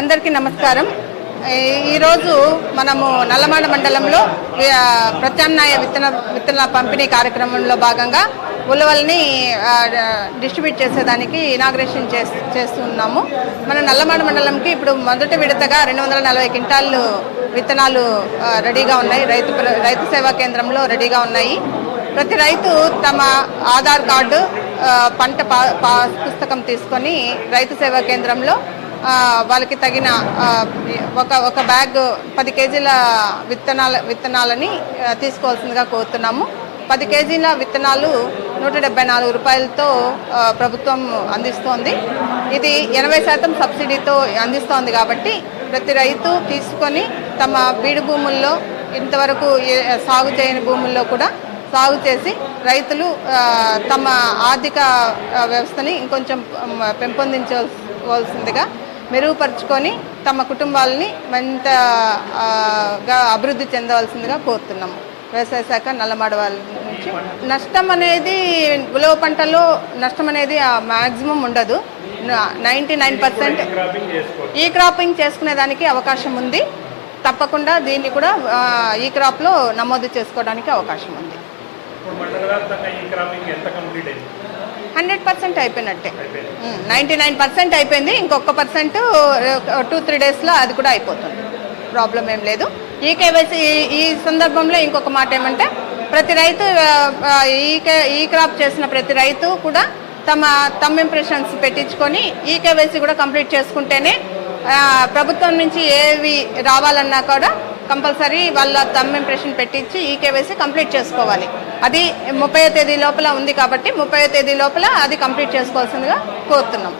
అందరికీ నమస్కారం. ఈరోజు మనము నల్లమాడ మండలంలో ప్రత్యామ్నాయ విత్తన పంపిణీ కార్యక్రమంలో భాగంగా ఉలవల్ని డిస్ట్రిబ్యూట్ చేసేదానికి ఇనాగ్రేషన్ చేస్తున్నాము. మన నల్లమాడ మండలంకి ఇప్పుడు మొదటి విడతగా 240 క్వింటాళ్ళు విత్తనాలు రెడీగా ఉన్నాయి. రైతు సేవా కేంద్రంలో రెడీగా ఉన్నాయి. ప్రతి రైతు తమ ఆధార్ కార్డు, పంట పుస్తకం తీసుకొని రైతు సేవా కేంద్రంలో వాళ్ళకి తగిన ఒక బ్యాగ్ 10 కేజీల విత్తనాలని తీసుకోవాల్సిందిగా కోరుతున్నాము. 10 కేజీల విత్తనాలు 174 రూపాయలతో ప్రభుత్వం అందిస్తోంది. ఇది 80% సబ్సిడీతో అందిస్తోంది. కాబట్టి ప్రతి రైతు తీసుకొని తమ బీడు భూముల్లో, ఇంతవరకు సాగు చేయని భూముల్లో కూడా సాగు చేసి రైతులు తమ ఆర్థిక వ్యవస్థని ఇంకొంచెం పెంపొందించవలసిందిగా, మెరుగుపరుచుకొని తమ కుటుంబాలని మరింతగా అభివృద్ధి చెందవలసిందిగా కోరుతున్నాము. వ్యవసాయ శాఖ నల్లమాడ వాళ్ళ నుంచి నష్టం అనేది, ఉలవ పంటలో నష్టం అనేది మ్యాక్సిమం ఉండదు. 99% ఈ క్రాపింగ్ చేసుకునే దానికి అవకాశం ఉంది. తప్పకుండా దీన్ని కూడా ఈ క్రాప్లో నమోదు చేసుకోవడానికి అవకాశం ఉంది. 100% అయిపోయినట్టే. 99% అయిపోయింది. ఇంకొక % 2-3 డేస్లో అది కూడా అయిపోతుంది. ప్రాబ్లం ఏం లేదు. ఈ కేవైసీ ఈ సందర్భంలో ఇంకొక మాట ఏమంటే, ప్రతి రైతు ఈ క్రాప్ చేసిన ప్రతి రైతు కూడా తమ ఇంప్రెషన్స్ పెట్టించుకొని ఈ కేవైసీ కూడా కంప్లీట్ చేసుకుంటేనే ప్రభుత్వం నుంచి ఏవి రావాలన్నా కూడా కంపల్సరీ వాళ్ళ తమ్ ఇంప్రెషన్ పెట్టించి ఈ కేవైసీ కంప్లీట్ చేసుకోవాలి. అది 30వ తేదీ లోపల ఉంది. కాబట్టి 30వ తేదీ లోపల అది కంప్లీట్ చేసుకోవాల్సిందిగా కోరుతున్నాం.